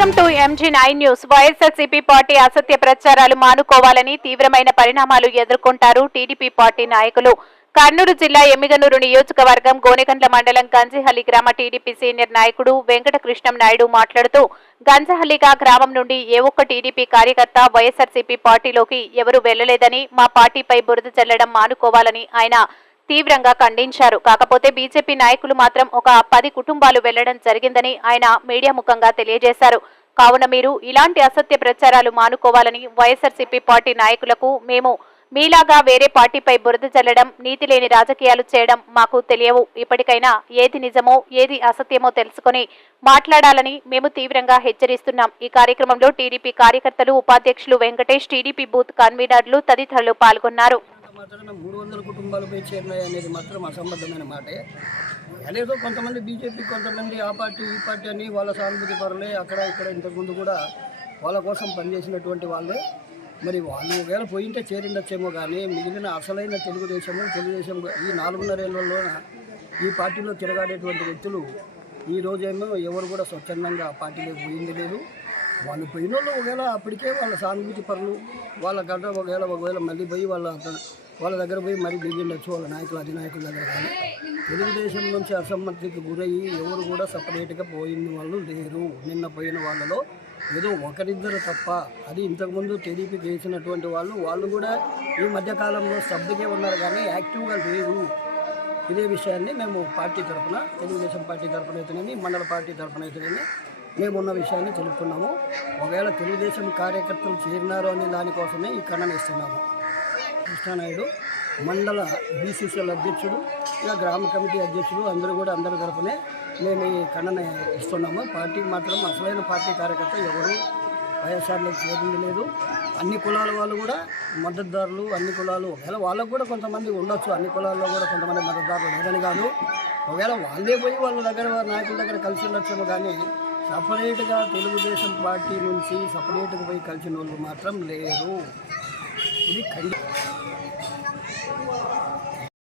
Welcome to MG nine news YSRCP party అసత్య ప్రచారాలు మానుకోవాలని తీవ్రమైన పరిణామాలు ఎదుర్కొంటారు టీడీపీ పార్టీ నాయకులు. కర్నూలు జిల్లా ఎమ్మిగనూరు నియోజకవర్గం గోనెగండ్ల మండలం గంజిహల్లి గ్రామ టీడీపీ సీనియర్ నాయకుడు వెంకటకృష్ణం నాయుడు మాట్లాడుతూ గంజహల్లిగా గ్రామం నుండి ఏ ఒక్క టీడీపీ కార్యకర్త వైఎస్ఆర్సీపీ పార్టీలోకి ఎవరూ వెళ్ళలేదని మా పార్టీపై బురద చల్లడం మానుకోవాలని ఆయన తీవ్రంగా ఖండించారు. కాకపోతే బీజేపీ నాయకులు మాత్రం ఒక పది కుటుంబాలు వెళ్ళడం జరిగిందని ఆయన మీడియా ముఖంగా తెలియజేశారు. కావున మీరు ఇలాంటి అసత్య ప్రచారాలు మానుకోవాలని వైఎస్ఆర్సీపీ పార్టీ నాయకులకు మేము మీలాగా వేరే పార్టీపై బురద చల్లడం నీతి లేని రాజకీయాలు చేయడం మాకు తెలియవు. ఇప్పటికైనా ఏది నిజమో ఏది అసత్యమో తెలుసుకుని మాట్లాడాలని మేము తీవ్రంగా హెచ్చరిస్తున్నాం. ఈ కార్యక్రమంలో టీడీపీ కార్యకర్తలు ఉపాధ్యక్షులు వెంకటేష్ టీడీపీ బూత్ కన్వీనర్లు తదితరులు పాల్గొన్నారు. మాత్రమే మూడు వందల కుటుంబాలపై చేరినాయి అనేది మాత్రం అసంబద్ధమైన మాటే. అనేదో కొంతమంది బీజేపీ కొంతమంది ఆ పార్టీ ఈ పార్టీ అని వాళ్ళ సానుభూతి పరులే అక్కడ ఇక్కడ ఇంతకుముందు కూడా వాళ్ళ కోసం పనిచేసినటువంటి వాళ్ళే. మరి వాళ్ళు ఒకవేళ పోయింటే చేరిండొచ్చేమో కానీ మిగిలిన అసలైన తెలుగుదేశము తెలుగుదేశం ఈ నాలుగున్నరేళ్ళలోన ఈ పార్టీలో తిరగాడేటువంటి వ్యక్తులు ఈ రోజేమో ఎవరు కూడా స్వచ్ఛందంగా ఆ పార్టీలోకి పోయింది లేదు. వాళ్ళు పోయిన వాళ్ళు ఒకవేళ అప్పటికే వాళ్ళ సానుభూతి పనులు వాళ్ళ గడ్డ ఒకవేళ ఒకవేళ మళ్ళీ పోయి వాళ్ళ వాళ్ళ దగ్గర పోయి మరీ దిగిండొచ్చు వాళ్ళ నాయకుల అధినాయకుల దగ్గర కానీ. తెలుగుదేశం నుంచి అసమ్మతికి గురయ్యి ఎవరు కూడా సపరేట్గా పోయిన వాళ్ళు లేరు. నిన్న పోయిన వాళ్ళలో ఏదో ఒకరిద్దరు తప్ప. అది ఇంతకుముందు టీడీపీ చేసినటువంటి వాళ్ళు వాళ్ళు కూడా ఈ మధ్యకాలంలో సభ్యుకే ఉన్నారు కానీ యాక్టివ్గా లేరు. ఇదే విషయాన్ని మేము పార్టీ తరఫున తెలుగుదేశం పార్టీ తరఫున అయితేనేమి మండల పార్టీ తరఫున అయితేనేమి మేము ఉన్న విషయాన్ని తెలుపుతున్నాము. ఒకవేళ తెలుగుదేశం కార్యకర్తలు చేరినారు అనే దానికోసమే ఈ ఖండన ఇస్తున్నాము కృష్ణానాయుడు మండల బీసీసీఎల్ అధ్యక్షుడు ఇలా గ్రామ కమిటీ అధ్యక్షుడు అందరూ కూడా అందరి తరఫునే మేము ఈ ఖండన ఇస్తున్నాము. పార్టీ మాత్రం అసలైన పార్టీ కార్యకర్త ఎవరు? వైఎస్ఆర్లో చేరింది లేదు. అన్ని కులాల వాళ్ళు కూడా మద్దతుదారులు అన్ని కులాలు. ఒకవేళ వాళ్ళకు కూడా కొంతమంది ఉండొచ్చు. అన్ని కులాల్లో కూడా కొంతమంది మద్దతుదారులు లేదని కాదు. ఒకవేళ వాళ్ళే పోయి వాళ్ళ దగ్గర నాయకుల దగ్గర కలిసి ఉండొచ్చేమో కానీ సపరేట్గా తెలుగుదేశం పార్టీ నుంచి సపరేట్గా పోయి కలిసిన వాళ్ళు మాత్రం లేరు. खड़ी